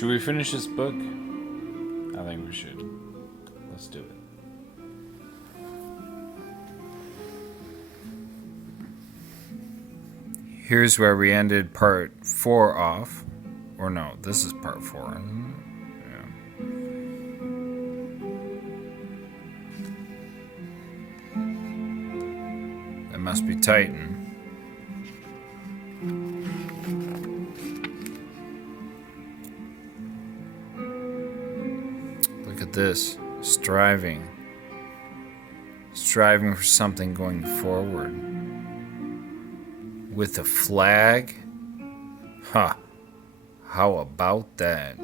Should we finish this book? I think we should. Let's do it. Here's where we ended part 4 off. Or no, this is part 4, isn't it? Yeah. That must be Titan. Look at this. Striving for something going forward. With a flag? Huh. How about that?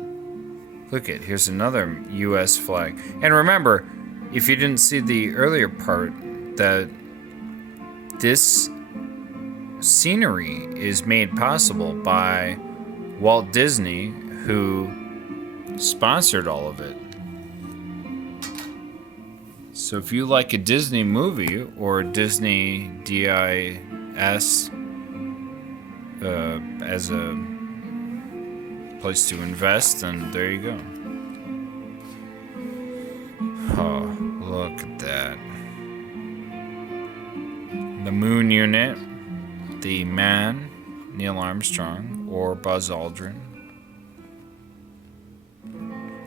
Look it, here's another US flag. And remember, if you didn't see the earlier part, that this scenery is made possible by Walt Disney, who sponsored all of it. So if you like a Disney movie or a Disney DIS as a place to invest, then there you go. Oh, look at that. The moon unit, the man, Neil Armstrong, or Buzz Aldrin.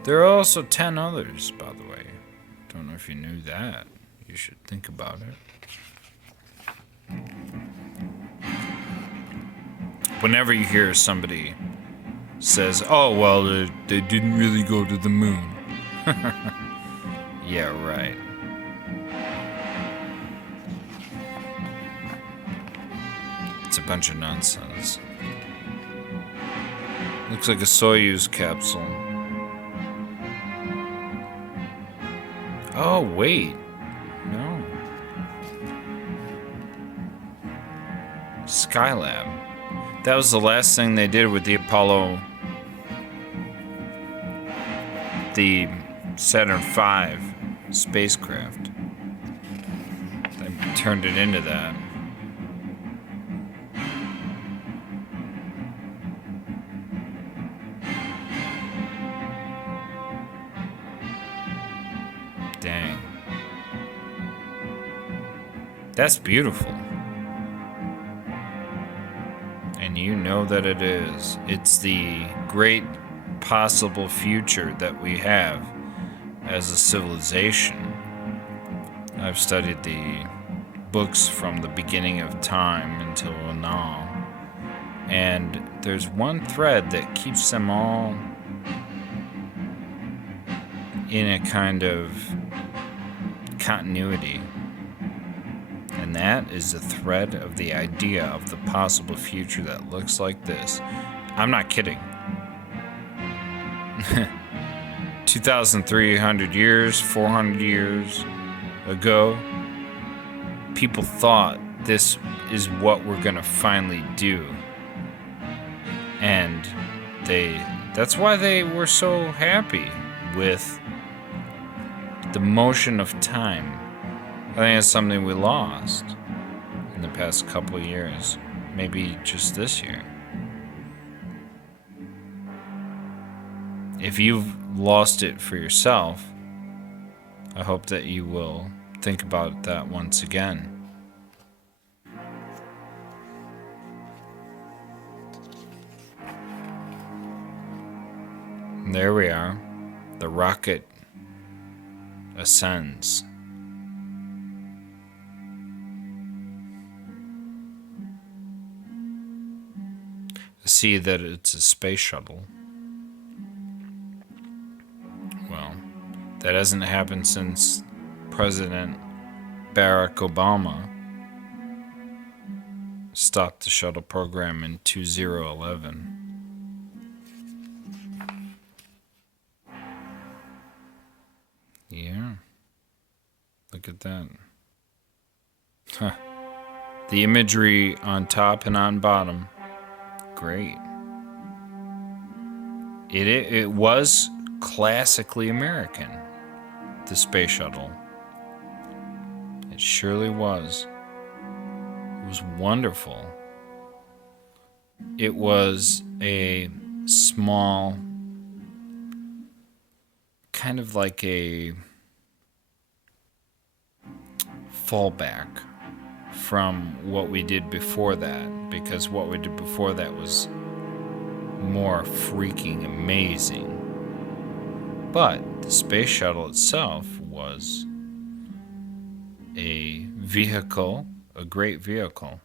There are also 10 others, by the way. Don't know if you knew that. You should think about it. Whenever you hear somebody says, oh, well, they didn't really go to the moon. Yeah, right. It's a bunch of nonsense. Looks like a Soyuz capsule. Oh, wait. No. Skylab. That was the last thing they did with the Apollo, the Saturn V spacecraft. They turned it into that. Dang. That's beautiful. And you know that it is. It's the great possible future that we have as a civilization. I've studied the books from the beginning of time until now, and there's one thread that keeps them all in a kind of continuity. And that is the thread of the idea of the possible future that looks like this. I'm not kidding. 2,300 years, 400 years ago, people thought this is what we're gonna finally do. And that's why they were so happy with the motion of time. I think it's something we lost in the past couple of years. Maybe just this year. If you've lost it for yourself, I hope that you will think about that once again. And there we are. The rocket ascends. See that it's a space shuttle. Well, that hasn't happened since President Barack Obama stopped the shuttle program in 2011. Yeah. Look at that. Huh. The imagery on top and on bottom. Great. It was classically American, the space shuttle. It surely was. It was wonderful. It was a small kind of like a fallback from what we did before that, because what we did before that was more freaking amazing. But the space shuttle itself was a vehicle, a great vehicle.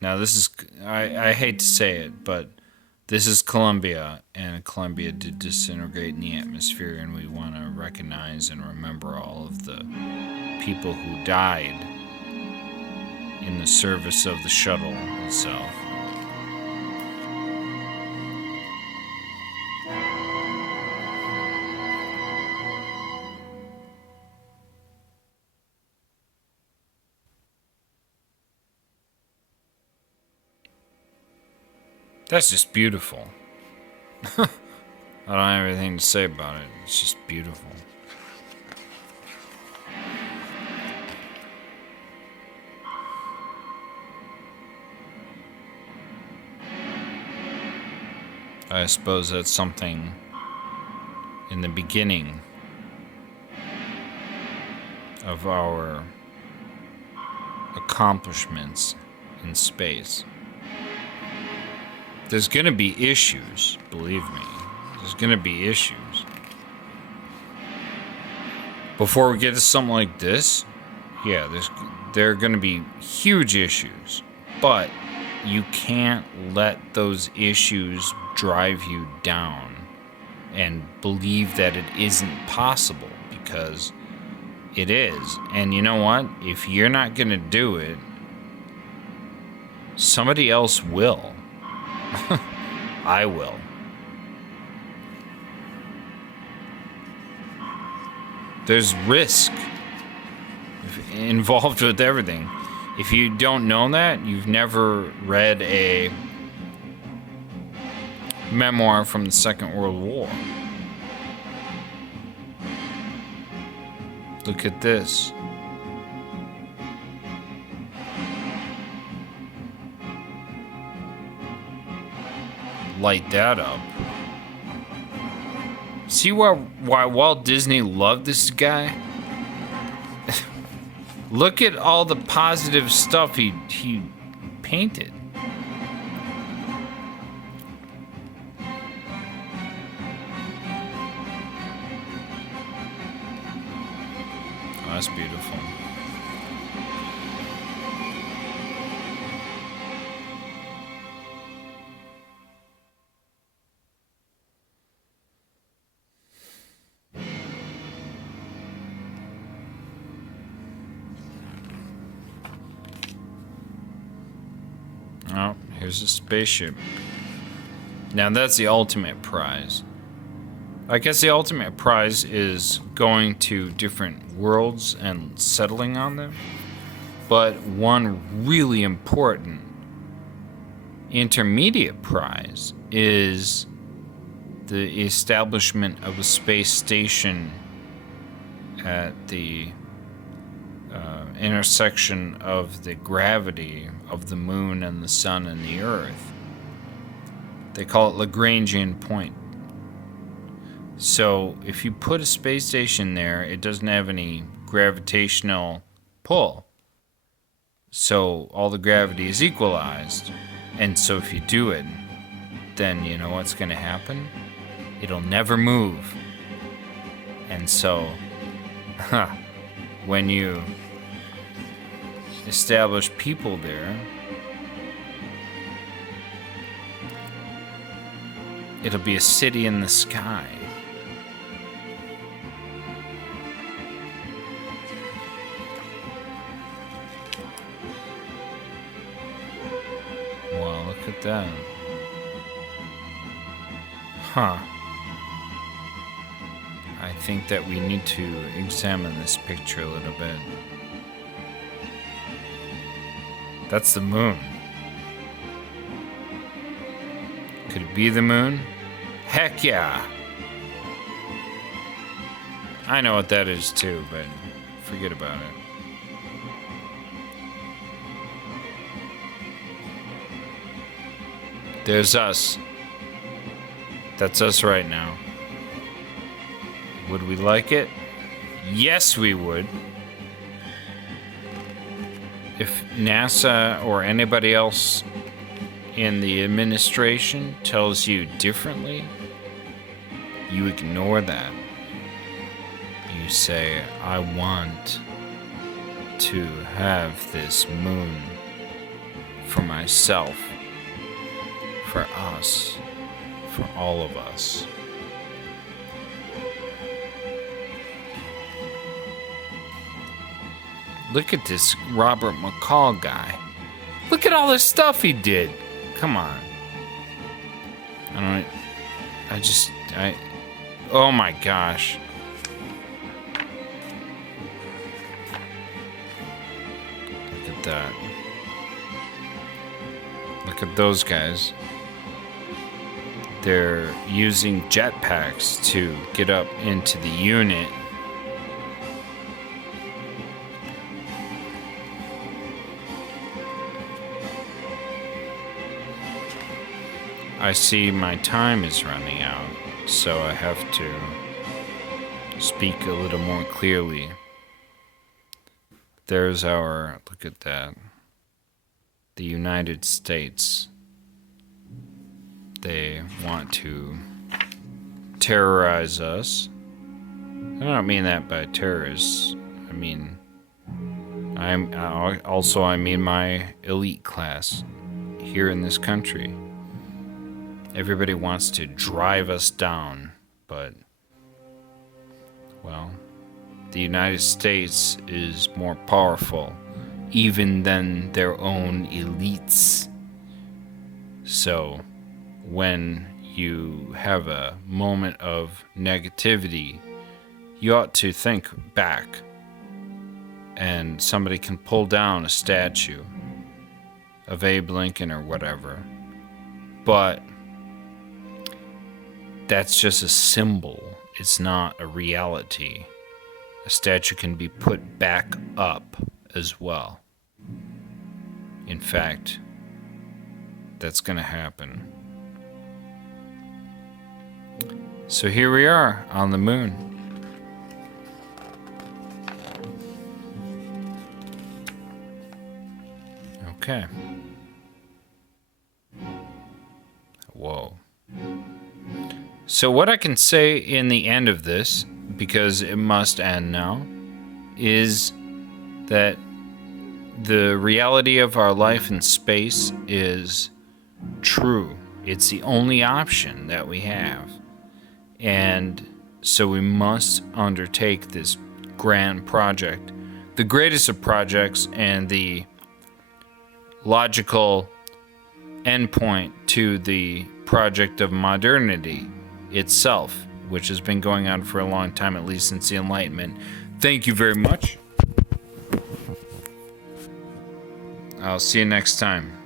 Now this is, I hate to say it, but this is Columbia, and Columbia did disintegrate in the atmosphere, and we want to recognize and remember all of the people who died in the service of the shuttle itself. That's just beautiful. I don't have anything to say about it. It's just beautiful. I suppose that's something in the beginning of our accomplishments in space. There's gonna be issues, believe me. There's gonna be issues. Before we get to something like this, yeah, there are gonna be huge issues. But you can't let those issues drive you down and believe that it isn't possible, because it is. And you know what? If you're not gonna do it, somebody else will. I will. There's risk involved with everything. If you don't know that, you've never read a memoir from the Second World War. Look at this. Light that up. See why Walt Disney loved this guy? Look at all the positive stuff he painted. Oh, that's beautiful. Oh, here's a spaceship. Now that's the ultimate prize. I guess the ultimate prize is going to different worlds and settling on them. But one really important intermediate prize is the establishment of a space station at the intersection of the gravity of the moon and the sun and the earth. They call it Lagrangian point. So if you put a space station there, it doesn't have any gravitational pull. So all the gravity is equalized. And so if you do it, then you know what's going to happen? It'll never move. And so, when you establish people there, it'll be a city in the sky. Wow, look at that. Huh. I think that we need to examine this picture a little bit. That's the moon. Could it be the moon? Heck yeah! I know what that is too, but forget about it. There's us. That's us right now. Would we like it? Yes, we would. If NASA or anybody else in the administration tells you differently, you ignore that. You say, I want to have this moon for myself, for us, for all of us. Look at this Robert McCall guy. Look at all the stuff he did. Come on. Oh my gosh. Look at that. Look at those guys. They're using jetpacks to get up into the unit. I see my time is running out, so I have to speak a little more clearly. There's our, look at that, the United States. They want to terrorize us. I don't mean that by terrorists. I mean my elite class here in this country. Everybody wants to drive us down, but, well, the United States is more powerful even than their own elites. So, when you have a moment of negativity, you ought to think back, and somebody can pull down a statue of Abe Lincoln or whatever, but that's just a symbol. It's not a reality. A statue can be put back up as well. In fact, that's going to happen. So here we are on the moon. Okay. Whoa. So what I can say in the end of this, because it must end now, is that the reality of our life in space is true. It's the only option that we have. And so we must undertake this grand project, the greatest of projects and the logical endpoint to the project of modernity itself, which has been going on for a long time, at least since the Enlightenment. Thank you very much. I'll see you next time.